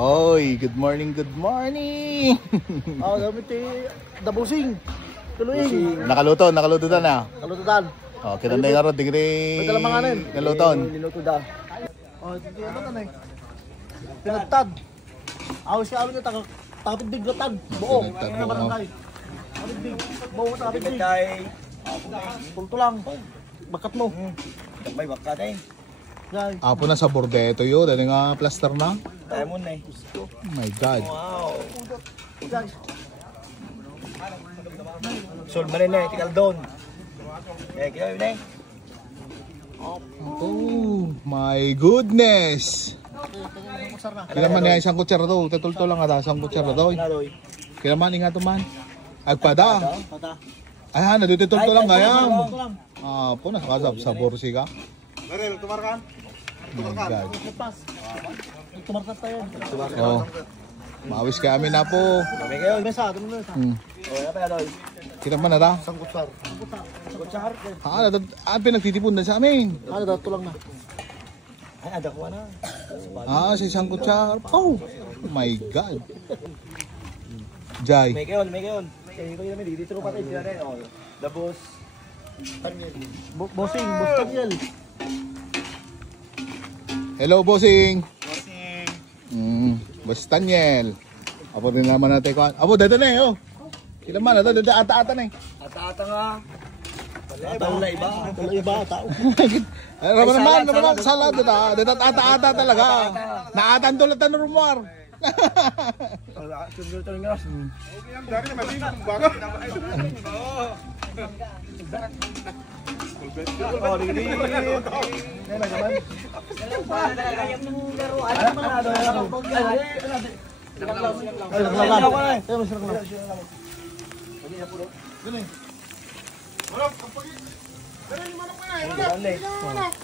Oy, good morning, good morning. Gamit dabusing. Tuluing. Nakaluto na. Kalututan. Oh, kinanday nga ron, digri. May talamanganin. Naluton. Niluto da. Ito ano tanay. Pinagtad. Awas ka amin yung takapitbig na tag. Buo. Ano barangay. Takapitbig. Buo takapitbig. Pulto lang. Bakat mo. May bakat eh. Apo na sa bordeto yun, dahil nga plaster na. Diamond eh. Oh my God. Wow. Sol manin eh, tikal doon. Kaya yun eh. Oh my goodness. Kailangan niya isang kutsara to. Tetulto lang ata, isang kutsara to. Kailangan nga ito man. Agpada. Ay, nadutulto lang gayam. Apo, nakasab sa borsi ka. Marel, tumarkan. Oh my God. Tumarkan tayo. Oh. Mawis kami na po. Kami kayo. Mesa. Ano pa doon? Kita man na ta? Isang kutsar. Pinagtitipon na sa amin. Dato lang na. Ay, ada ko na. Sa isang kutsara. Oh my God. Jai. May kayo. Kaya ko yun, dito rin patay sila rin. The boss. Bossing, boss Daniel. Hello, bossing. Boss Daniel. Apo din naman natin ko. Apo, dito na eh, oh. Kila man, dito ata-ata na eh. Ata-ata nga. Wala iba. Wala iba, tao. Naman, salad dito. Dito ata-ata talaga. Naatan tulad na rumor.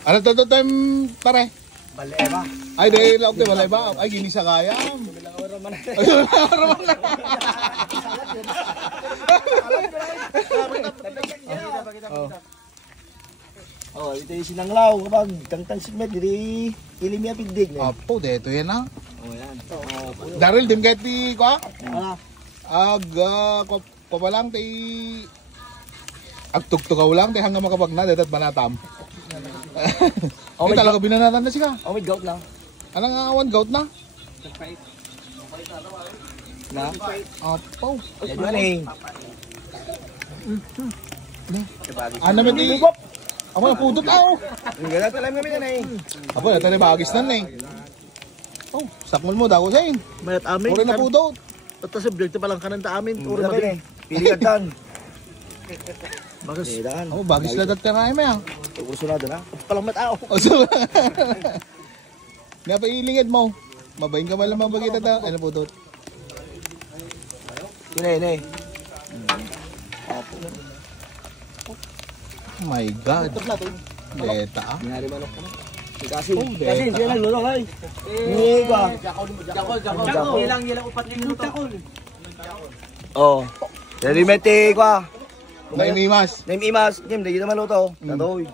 Ano to time pare? Balay ba? Ay, dahil lang tayo, balay ba? Ay, ginisa kaya. Ito yung sinanglaw kapag tangtang sigmet, hindi ilimi ang pindig. Apo, dito yan ha. Yan. Daryl, dim kahit di ko ha? Ko pa lang tayo agtugtugaw lang tayo hanggang makapag na dito at manatam. Ay, talaga binanatan na siya. May gout lang. Anong awan gout na? Na? Apo. Yan eh. Ano naman di? Ako na pudot ako. Ang ganda talam kami yan eh. Apo, natin na bagis na eh. Oh, sakmol mo daw ko sa'yo. Mayat amin. Uri na pudot. At sa subject pa lang kanan ta amin. Uri Uri magin. Pilihan tan. Bagas. Oh, bagis ladat ka na eh. Usunado na. Palang matao. Oh, so, napailingid mo. Mabayin ka ba lang mabagita ta? Ano pudot? Yun eh. Oh my God. Beta ah. Binari manok ka na. Kasi siya nagluto ay. Hindi ba? Jakol. Ilang upat minuto. Oh. Relimete ko. Naim imas. Naim imas. Jem, di kita maluto. Tatoy.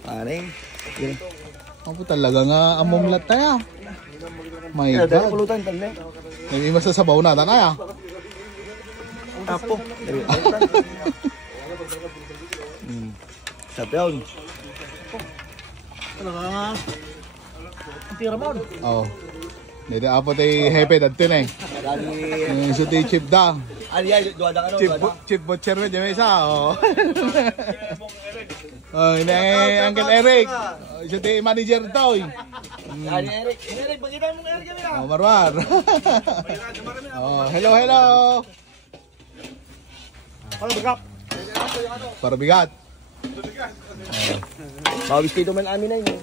Pare. Ako talaga nga amomlat tayo. My God. Pulutan tanle. Naim imas sa sabaw na tanay ah. Apo. Sabiyon. Ano nga? Tira mo. Oh. Dito apo tayo hepe datin eh. Yung isa tayo chip da. Aliya, duwada ka no? Chip butcher mo dyan isa. Oh. Oh, ini Uncle Eric. Isa tayo manager to eh. Eric, bagitan mo Eric kami na. Oh, Marwar. Oh, hello. Para bigat. Mawis kayo man amin na yun.